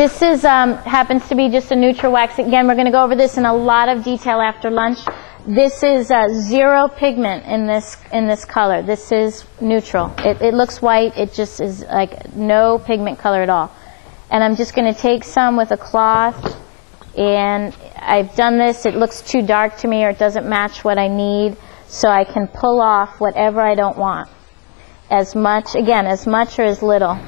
This is happens to be just a neutral wax. Again, we're going to go over this in a lot of detail after lunch. This is zero pigment in this color. This is neutral. It looks white. It just is like no pigment color at all. And I'm just going to take some with a cloth. And I've done this. It looks too dark to me, or it doesn't match what I need. So I can pull off whatever I don't want. As much, again, as much or as little.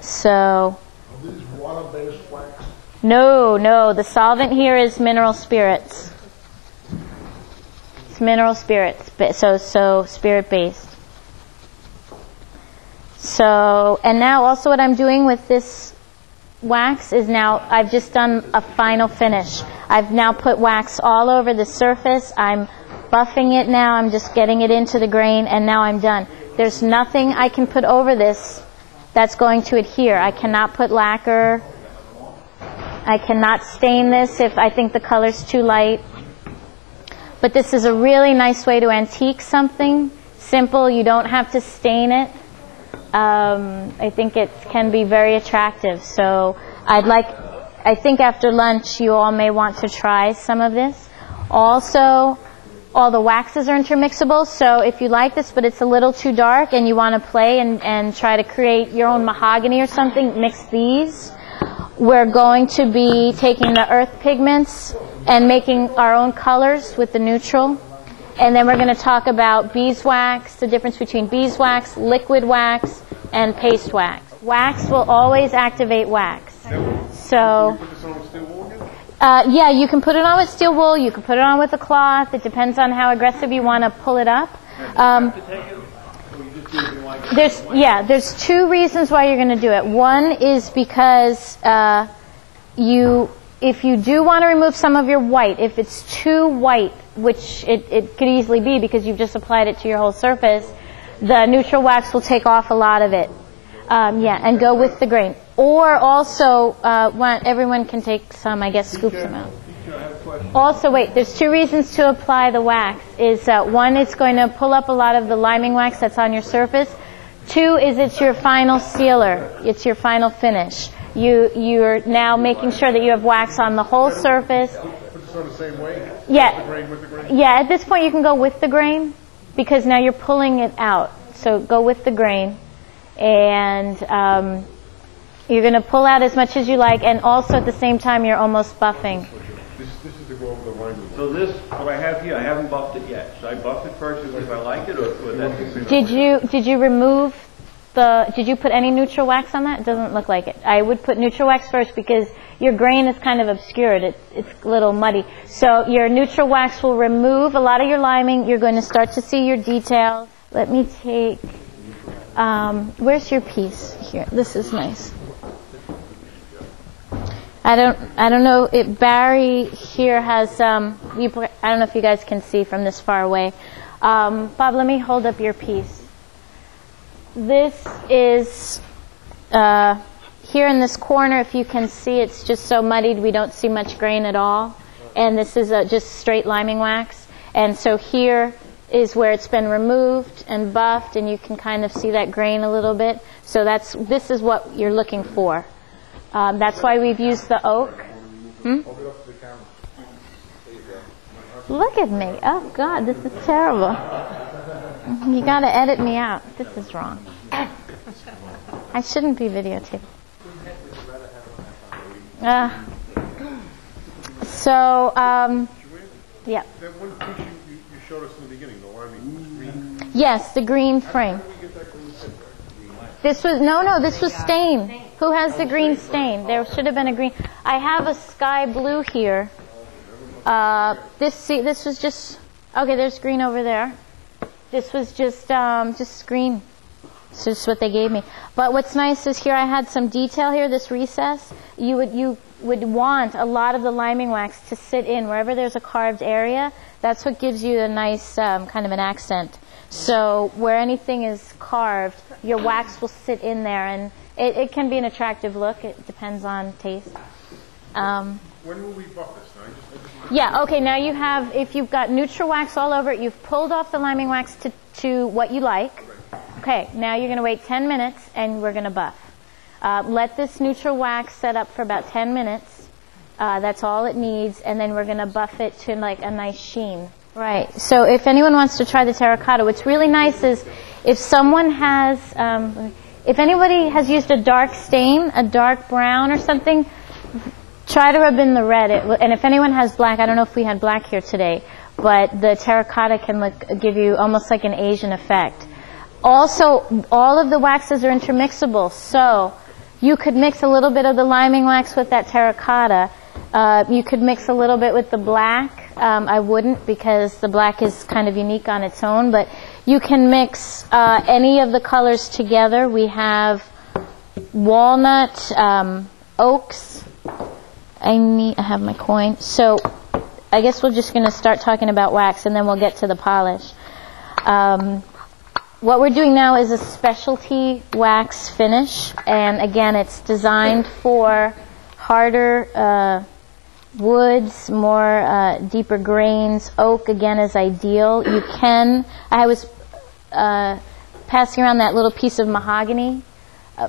So. Are these water-based wax? No. The solvent here is mineral spirits. It's mineral spirits, so spirit-based. So, and now also what I'm doing with this wax is now I've just done a final finish. I've now put wax all over the surface. I'm buffing it now. I'm just getting it into the grain, and now I'm done. There's nothing I can put over this that's going to adhere. I cannot put lacquer. I cannot stain this if I think the color's too light. But this is a really nice way to antique something. Simple. You don't have to stain it. I think it can be very attractive. So I think after lunch you all may want to try some of this. Also, all the waxes are intermixable. So if you like this but it's a little too dark and you want to play and try to create your own mahogany or something, mix these. We're going to be taking the earth pigments and making our own colors with the neutral. And then we're going to talk about beeswax, the difference between beeswax, liquid wax, and paste wax. Wax will always activate wax. So, yeah, you can put it on with steel wool. You can put it on with a cloth. It depends on how aggressive you want to pull it up. There's two reasons why you're going to do it. One is because if you do want to remove some of your white, if it's too white, which it could easily be because you've just applied it to your whole surface, the neutral wax will take off a lot of it. And go with the grain. Or also, everyone can take some, I guess, scoop them out. Also, wait, there's two reasons to apply the wax. One, it's going to pull up a lot of the liming wax that's on your surface. Two is it's your final sealer. It's your final finish. You're now making sure that you have wax on the whole surface. Put this on the same way? Yeah. With the grain? Yeah, at this point you can go with the grain because now you're pulling it out. So go with the grain. And you're going to pull out as much as you like, and also at the same time you're almost buffing. This is to go over the line. So this, what I have here, I haven't buffed it yet. Should I buff it first if I like it, or that's... Did you remove did you put any neutral wax on that? It doesn't look like it. I would put neutral wax first because your grain is kind of obscured. It's a little muddy. So your neutral wax will remove a lot of your liming. You're going to start to see your details. Let me take, where's your piece? Here, this is nice. I don't know, Barry here has, I don't know if you guys can see from this far away. Bob, let me hold up your piece. This is, here in this corner, if you can see, it's just so muddied we don't see much grain at all. And this is just straight liming wax. And so here is where it's been removed and buffed, and you can kind of see that grain a little bit. So this is what you're looking for. That's why we've used the oak. Look at me. Oh, God, this is terrible. You got to edit me out. This is wrong. I shouldn't be videotaping. Yeah. That one piece you showed us in the beginning, the green. Yes, the green frame. This was stain. Who has the green stain? There should have been a green. I have a sky blue here. This was just, okay, there's green over there. This was just green. It's just what they gave me. But what's nice is here I had some detail here, this recess. You would want a lot of the liming wax to sit in wherever there's a carved area. That's what gives you a nice kind of an accent. So where anything is carved, your wax will sit in there, and it can be an attractive look. It depends on taste. When will we buff this? Yeah, okay, now you have, if you've got neutral wax all over it, you've pulled off the liming wax to what you like. Okay, now you're going to wait 10 minutes and we're going to buff. Let this neutral wax set up for about 10 minutes. That's all it needs, and then we're going to buff it to like a nice sheen. Right. So if anyone wants to try the terracotta, what's really nice is if someone has, if anybody has used a dark stain, a dark brown or something, try to rub in the red. And if anyone has black, I don't know if we had black here today, but the terracotta can give you almost like an Asian effect. Also, all of the waxes are intermixable, so you could mix a little bit of the liming wax with that terracotta. You could mix a little bit with the black. I wouldn't, because the black is kind of unique on its own, but you can mix any of the colors together. We have walnut, oaks. I have my coin. So I guess we're just going to start talking about wax, and then we'll get to the polish. What we're doing now is a specialty wax finish, and again, it's designed for harder woods, more deeper grains. Oak, again, is ideal. You can, I was passing around that little piece of mahogany.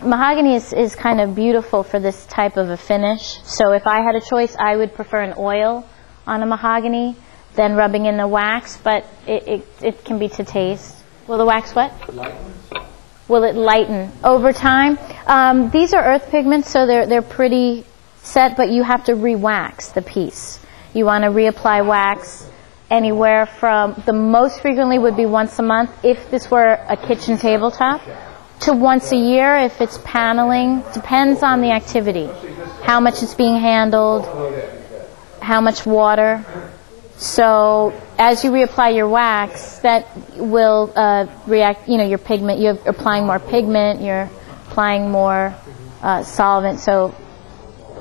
Mahogany is kind of beautiful for this type of a finish. So if I had a choice, I would prefer an oil on a mahogany than rubbing in the wax, but it can be to taste. Will the wax what? Will it lighten over time? These are earth pigments, so they're pretty set, but you have to re-wax the piece. You want to reapply wax anywhere from, the most frequently would be once a month if this were a kitchen tabletop, to once a year if it's paneling. Depends on the activity, how much it's being handled, how much water. So as you reapply your wax, that will react, your pigment, you're applying more pigment, you're applying more solvent, so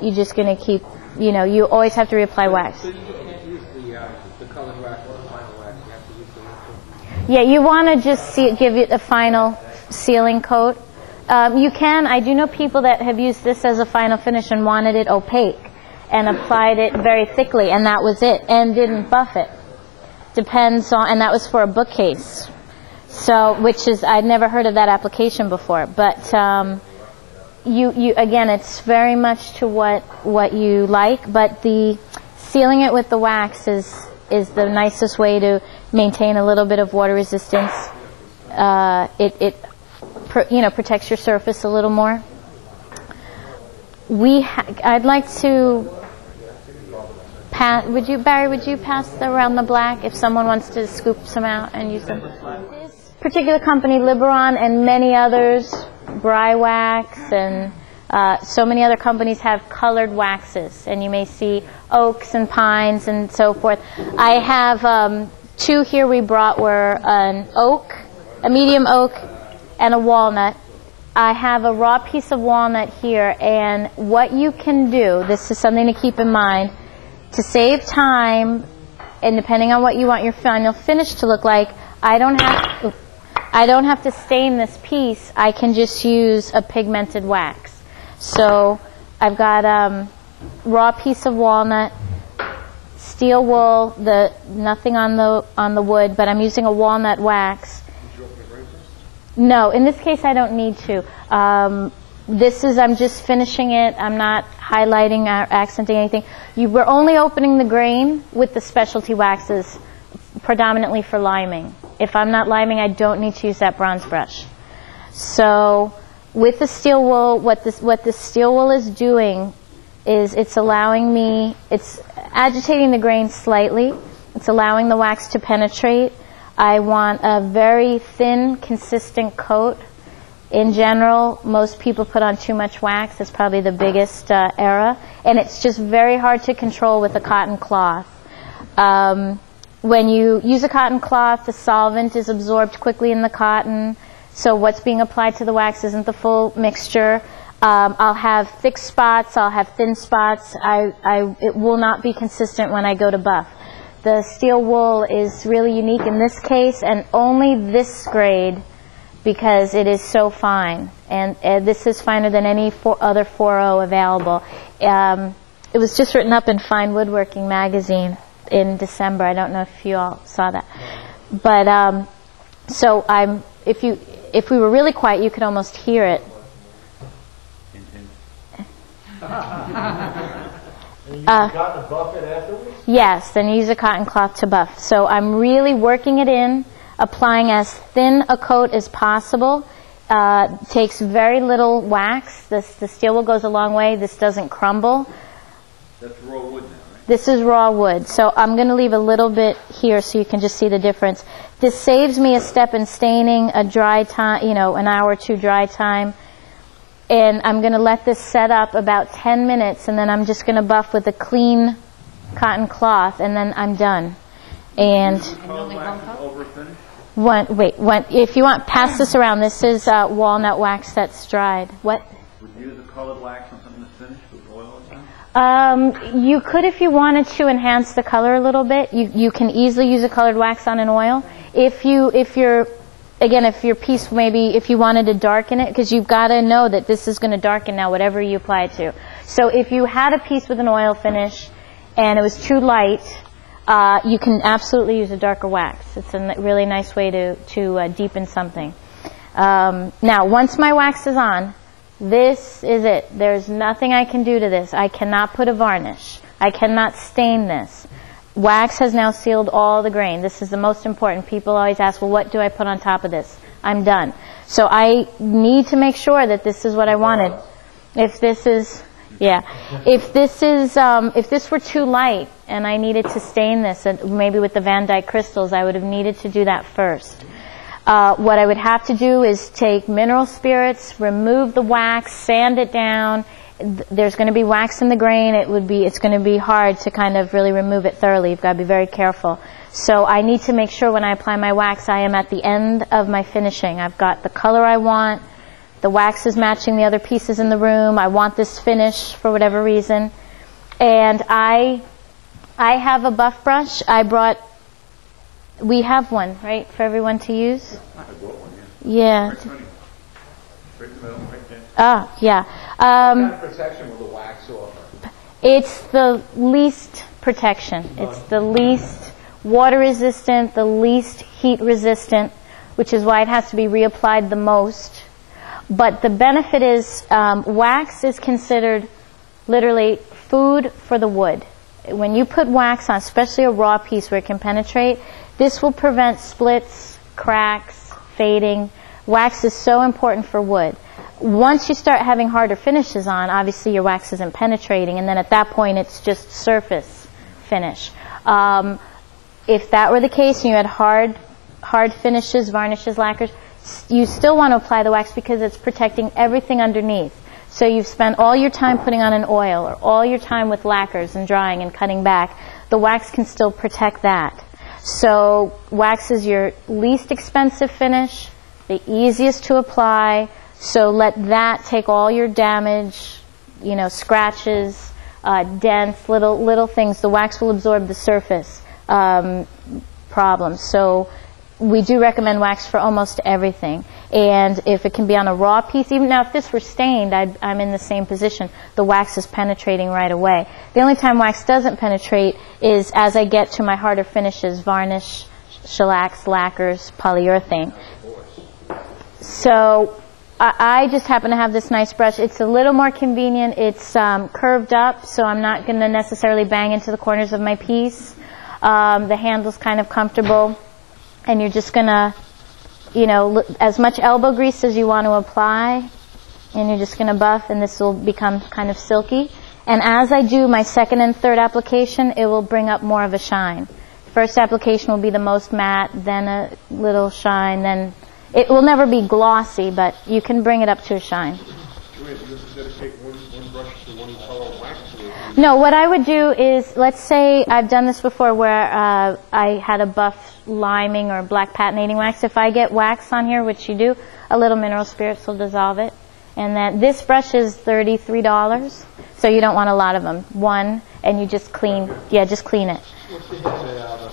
you're just going to keep, you always have to reapply wax. So you can't use the colored wax or the final wax, you have to use the liquid? Yeah, you want to just give it a final sealing coat. You can, I do know people that have used this as a final finish and wanted it opaque, and applied it very thickly, and that was it, and didn't buff it. Depends on, and that was for a bookcase. So, which is, I'd never heard of that application before, but you again, it's very much to what you like, but the sealing it with the wax is the nicest way to maintain a little bit of water resistance. It protects your surface a little more. I'd like to pass. Barry, would you pass around the black if someone wants to scoop some out and use them? This particular company, Liberon, and many others, Bry Wax, and so many other companies have colored waxes, and you may see oaks and pines and so forth. I have two here we brought were an oak, a medium oak, and a walnut. I have a raw piece of walnut here, and what you can do, this is something to keep in mind, to save time, and depending on what you want your final finish to look like, I don't have to stain this piece. I can just use a pigmented wax. So I've got raw piece of walnut, steel wool, nothing on the wood, but I'm using a walnut wax. No, in this case I don't need to. I'm just finishing it. I'm not highlighting or accenting anything. We're only opening the grain with the specialty waxes, predominantly for liming. If I'm not liming, I don't need to use that bronze brush. So with the steel wool, what the steel wool is doing is it's agitating the grain slightly. It's allowing the wax to penetrate. I want a very thin, consistent coat. In general, most people put on too much wax. It's probably the biggest error. And it's just very hard to control with a cotton cloth. When you use a cotton cloth, the solvent is absorbed quickly in the cotton. So what's being applied to the wax isn't the full mixture. I'll have thick spots. I'll have thin spots. It will not be consistent when I go to buff. The steel wool is really unique in this case, and only this grade, because it is so fine. And this is finer than any other 4.0 available. It was just written up in Fine Woodworking magazine in December. I don't know if you all saw that. But so if we were really quiet, you could almost hear it. And you got to buff it afterwards? Yes, then you use a cotton cloth to buff. So I'm really working it in, applying as thin a coat as possible. Takes very little wax. The steel wool goes a long way. This doesn't crumble. That's raw wood now, right? This is raw wood. So I'm going to leave a little bit here so you can just see the difference. This saves me a step in staining, a dry time, an hour or two dry time. And I'm going to let this set up about 10 minutes, and then I'm just going to buff with a clean cotton cloth, and then I'm done. And if you want, pass this around. This is walnut wax that's dried. What? Would you use a colored wax on something that's finished with oil or something? You could if you wanted to enhance the color a little bit. You can easily use a colored wax on an oil. If your piece, maybe if you wanted to darken it, because you've got to know that this is going to darken now whatever you apply it to. So if you had a piece with an oil finish and it was too light, you can absolutely use a darker wax. It's a really nice way to deepen something. Now, once my wax is on, this is it. There's nothing I can do to this. I cannot put a varnish. I cannot stain this. Wax has now sealed all the grain. This is the most important. People always ask, well, what do I put on top of this? I'm done. So I need to make sure that this is what I wanted. If this were too light and I needed to stain this, maybe with the Van Dyke crystals, I would have needed to do that first. What I would have to do is take mineral spirits, remove the wax, sand it down. There's going to be wax in the grain. It's going to be hard to kind of really remove it thoroughly. You've got to be very careful. So I need to make sure when I apply my wax, I am at the end of my finishing. I've got the color I want. The wax is matching the other pieces in the room. I want this finish for whatever reason. And I have a buff brush. We have one, right, for everyone to use? I bought one, yeah. Right in the middle, right there. Ah, yeah. What kind of protection will the wax offer? It's the least protection. It's the least water resistant, the least heat resistant, which is why it has to be reapplied the most. But the benefit is wax is considered literally food for the wood. When you put wax on, especially a raw piece where it can penetrate, this will prevent splits, cracks, fading. Wax is so important for wood. Once you start having harder finishes on, obviously your wax isn't penetrating, and then at that point it's just surface finish. If that were the case and you had hard finishes, varnishes, lacquers, you still want to apply the wax because it's protecting everything underneath. So you've spent all your time putting on an oil or all your time with lacquers and drying and cutting back. The wax can still protect that. So wax is your least expensive finish, the easiest to apply. So let that take all your damage, scratches, dents, little things. The wax will absorb the surface problems. So we do recommend wax for almost everything. And if it can be on a raw piece, even now if this were stained, I'm in the same position. The wax is penetrating right away. The only time wax doesn't penetrate is as I get to my harder finishes, varnish, shellacs, lacquers, polyurethane. So I just happen to have this nice brush. It's a little more convenient. It's curved up, so I'm not going to necessarily bang into the corners of my piece. The handle's kind of comfortable. And you're just going to, as much elbow grease as you want to apply, and you're just going to buff, and this will become kind of silky. And as I do my second and third application, it will bring up more of a shine. First application will be the most matte, then a little shine, then it will never be glossy, but you can bring it up to a shine. JoAnne, do you have to dedicate one brush to one color wax? No, what I would do is, let's say I've done this before where I had a buff liming or black patinating wax. If I get wax on here, which you do, a little mineral spirits will dissolve it. And then this brush is $33, so you don't want a lot of them. One, and you just clean, just clean it. What's the hair made out of?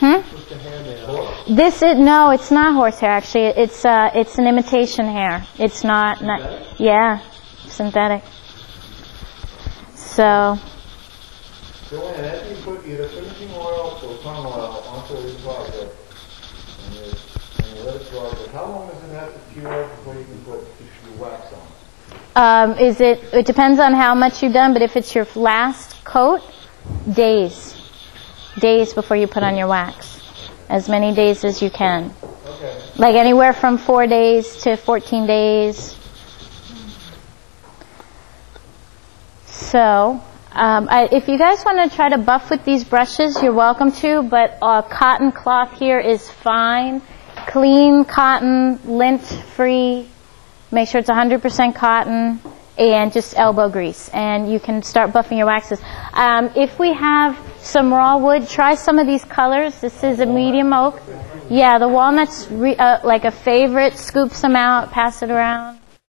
What's the hair made out of? No, it's not horsehair actually. It's an imitation hair. It's not synthetic. So. JoAnne, after you put either finishing oil or tongue oil onto the project, and you let it dry, but how long does it have to cure before you can put your wax on? It depends on how much you've done, but if it's your last coat, days before you put on your wax. As many days as you can. Okay. Like anywhere from 4 days to 14 days. So, if you guys want to try to buff with these brushes, you're welcome to, but cotton cloth here is fine. Clean cotton, lint-free. Make sure it's 100% cotton, and just elbow grease. And you can start buffing your waxes. If we have some raw wood, try some of these colors. This is a medium oak. Yeah, the walnut's like a favorite. Scoop some out, pass it around.